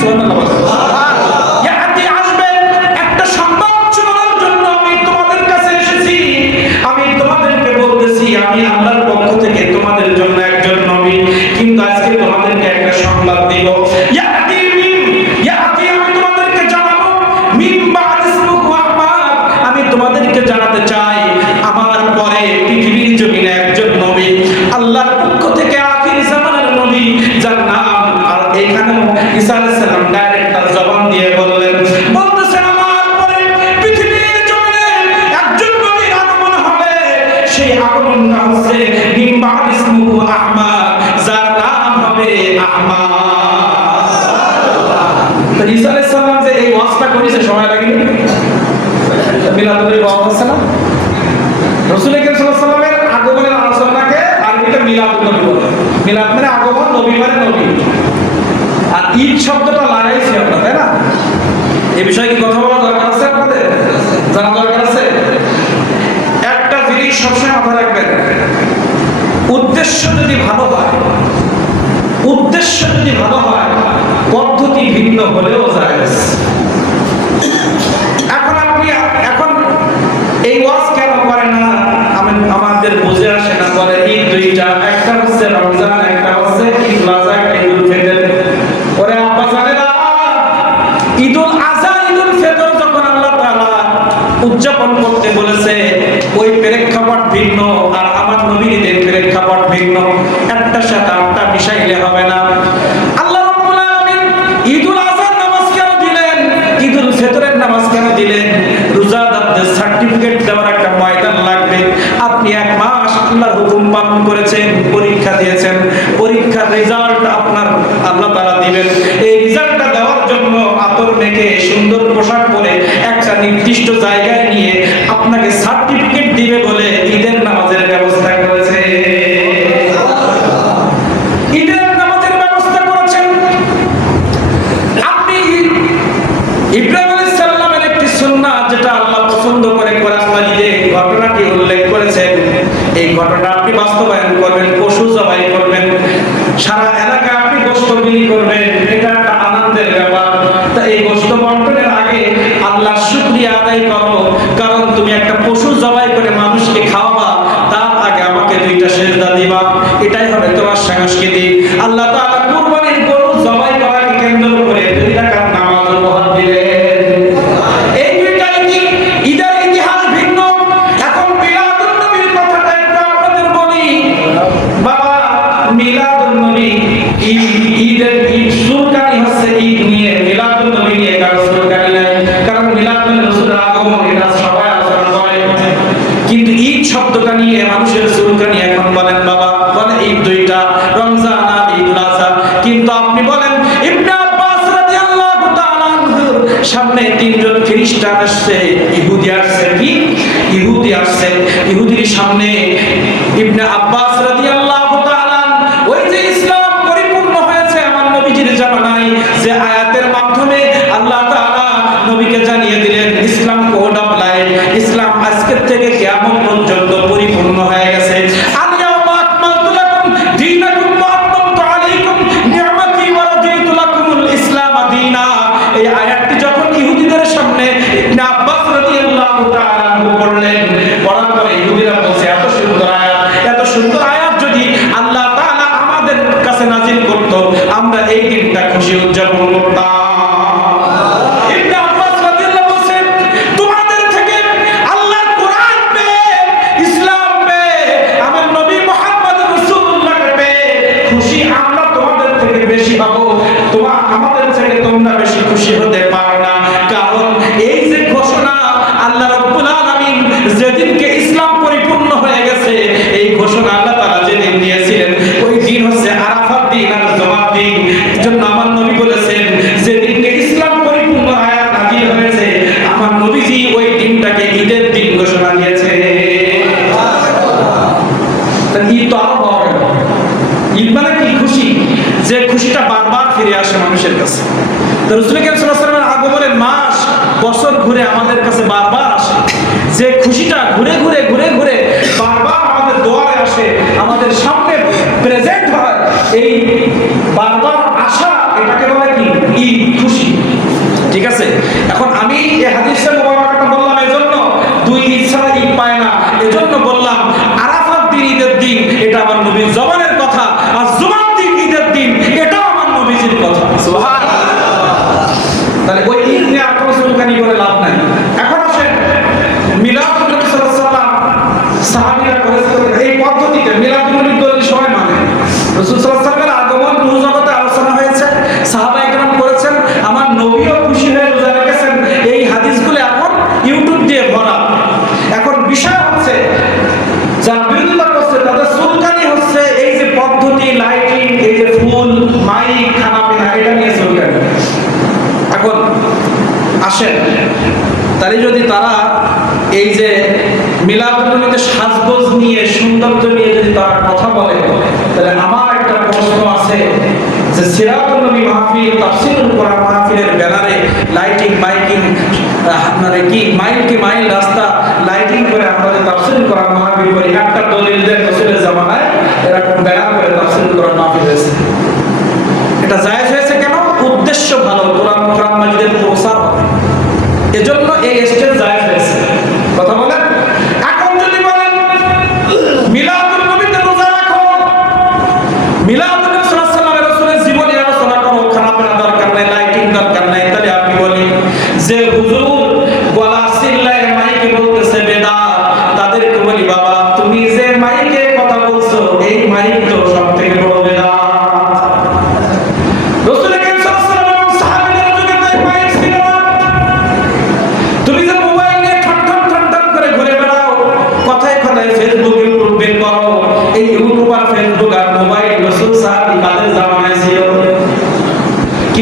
そんなの হচ্ছে আহমাদ, যার নাম হবে আহমাদ। ঈসা যে এই ওয়াজটা করেছে, সময় লাগেনি মিলাদুল ওয়াজ না? সাল্লামের আগমনের আলোচনাকে নবী মিলাদ মানে আগমন, মানে নবী আর ঈদ শব্দটা লাগাইছি আমরা, তাই না? এ বিষয়ে কি কথা বলা দরকার আছে আপনাদের? জানা দরকার আছে? জিনিস সবসময় মাথায় রাখবেন, উদ্দেশ্য যদি ভালো হয়, উদ্দেশ্য যদি ভালো হয়, পদ্ধতি ভিন্ন হলেও যায় আল্লাহর হুকুম পালন করেছেন, পরীক্ষা দিয়েছেন। পরীক্ষার রেজাল্ট আপনার আল্লাহ তারা দিবেন। এই রেজাল্টটা দেওয়ার জন্য আতর মেখে সুন্দর পোশাক পরে একটা নির্দিষ্ট জায়গায় নিয়ে আপনাকে সার্টিফিকেট দিবে বলে ঈদের নাম সামনে তিনজন খ্রিস্টান আসছে ইহুদি আসছে কি ইহুদি আসছে। ইহুদির সামনে ইবনে আব্বাস জন্য বললাম আরাফাত দিন ঈদের দিন এটা আমার নবীর জবাব যদি তারা এই যে মিলাদ সাজগোজ নিয়ে সৌন্দর্য নিয়ে যদি তারা কথা বলে, তাহলে আমার একটা প্রশ্ন আছে যে সিরাতুল মাহফিল তাফসিল করা মাহফিলের ব্যানারে লাইটিং মাইকিং আপনারা কি মাইল কি মাইল রাস্তা লাইটিং করে আমরা যে তাফসিল করা মাহফিল করি, একটা দলিল দেয় রাসূলের জামানায় এরকম ব্যানার করে তাফসিল করা মাহফিল হয়েছে। এটা জায়েজ হয়েছে কেন? উদ্দেশ্য ভালো, কোরআন কোরআন মাজিদের প্রসার এজন্য এই স্টেপ জায়গা হয়েছে। কথা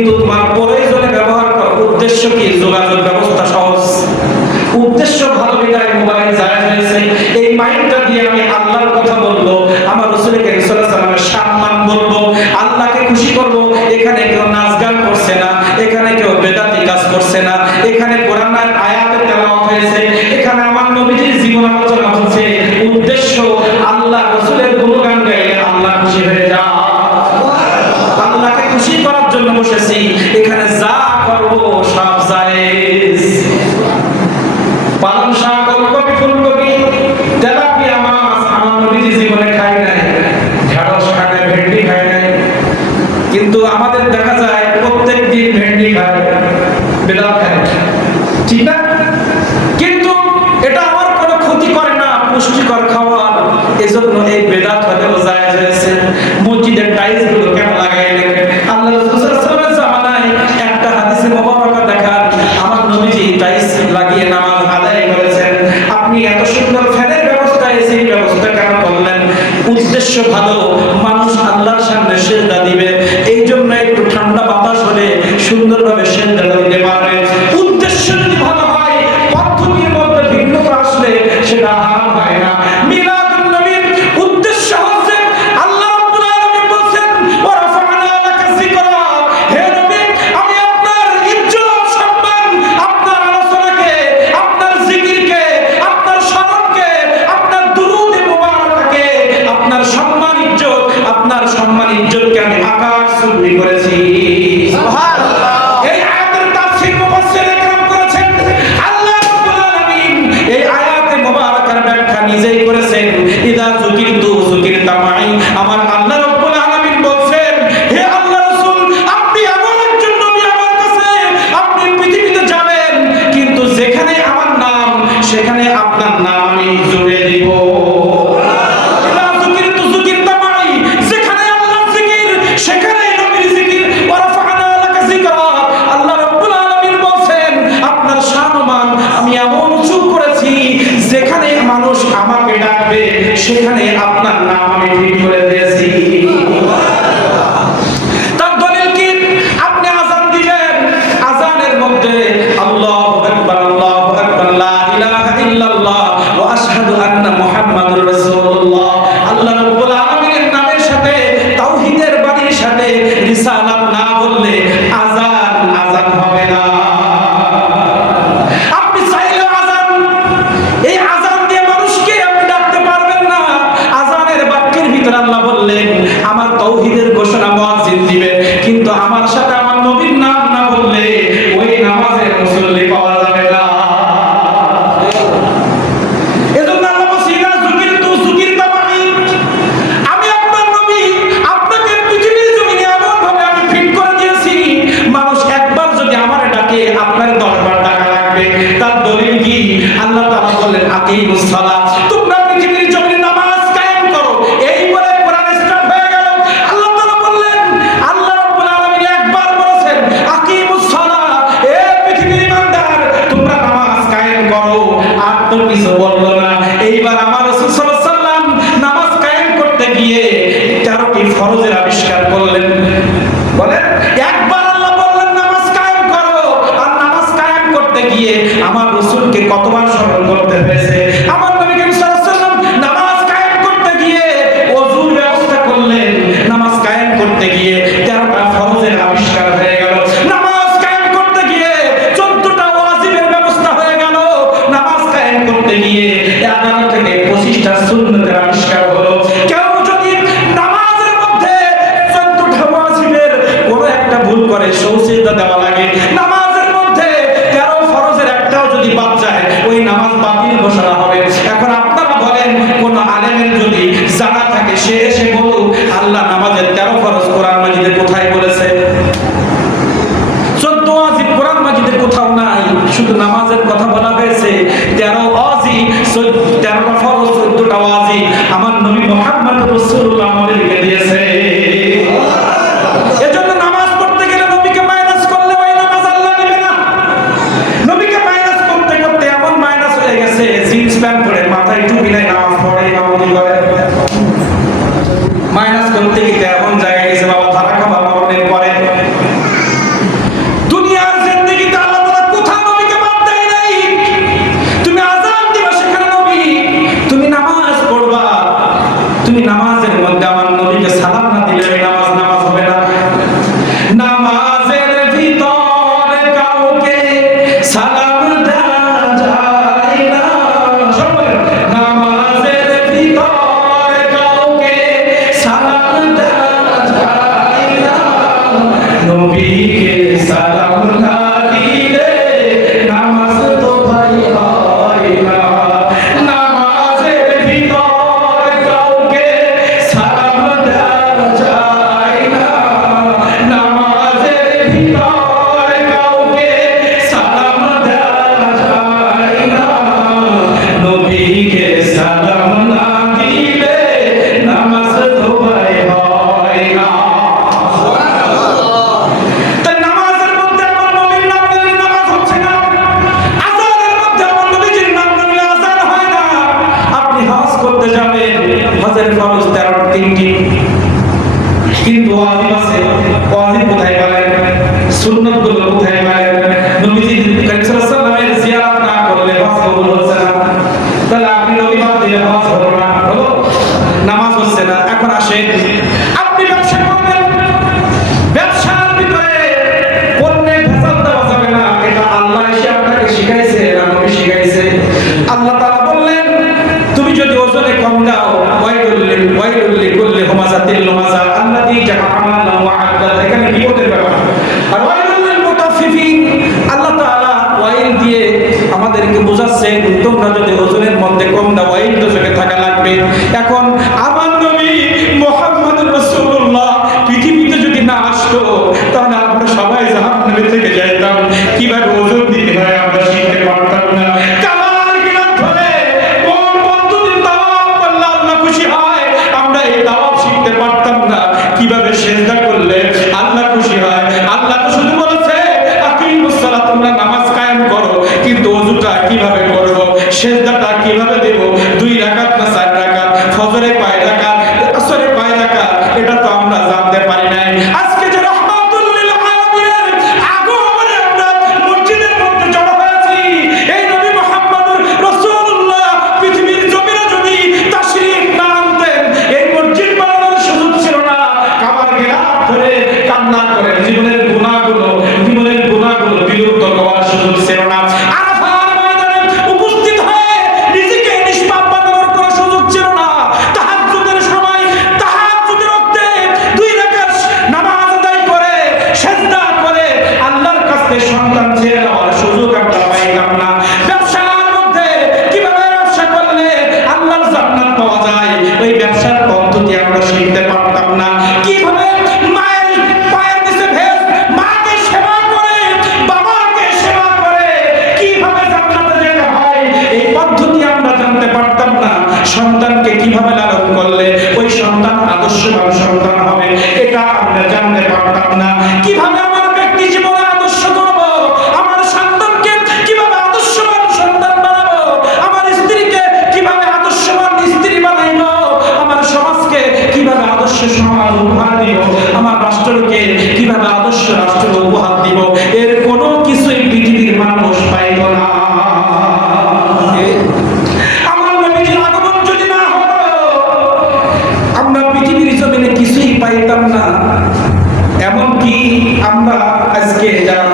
কিন্তু তোমার প্রয়োজনে ব্যবহার করার উদ্দেশ্য কি? যোগাযোগ ব্যবস্থা সহজ। উদ্দেশ্য ভালো বিদায় কিভাবে পেতাম না। এমনকি আমরা আজকে যারা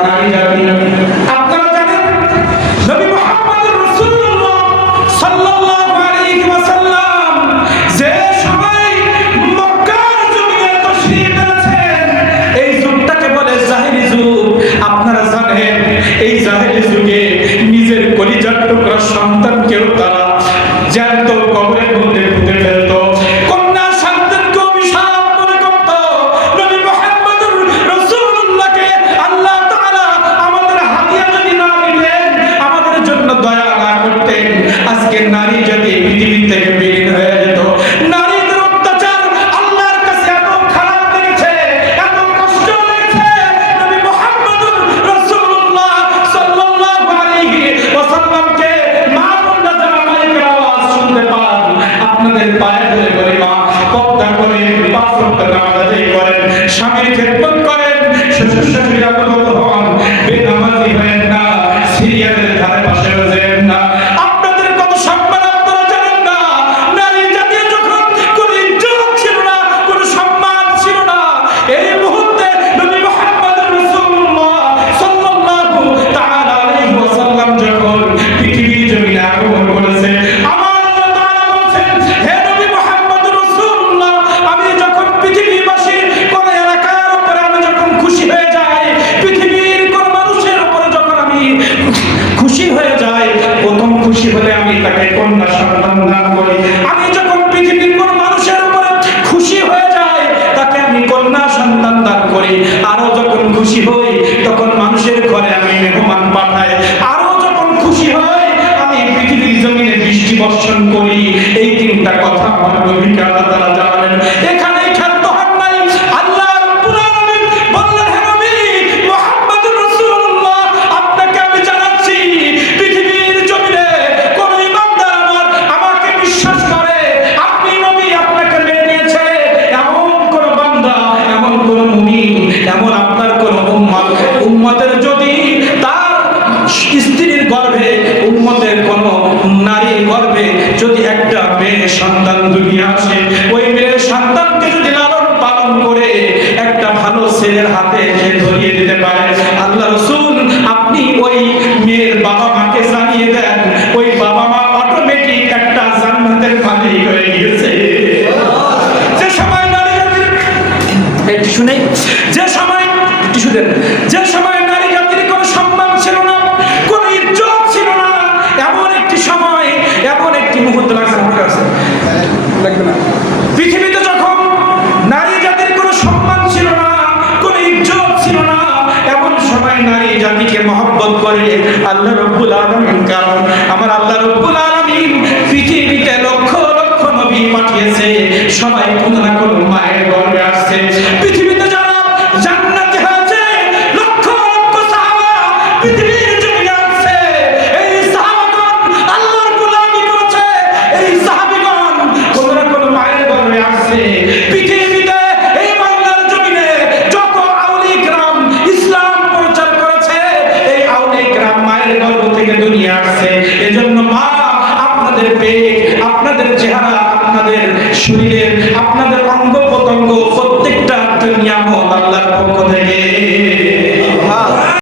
বর্ষণ করি। এই তিনটা কথা আমার নবীকে আল্লাহ তারা জানেন জানালেন আল্লাহ রব্বুল আলমিন, কারণ আমার আল্লাহ রব্বুল আলমিন পৃথিবীতে লক্ষ লক্ষ নবী পাঠিয়েছে। সবাই কোন না কোন মায়ের গর্বে আসছে। পৃথিবী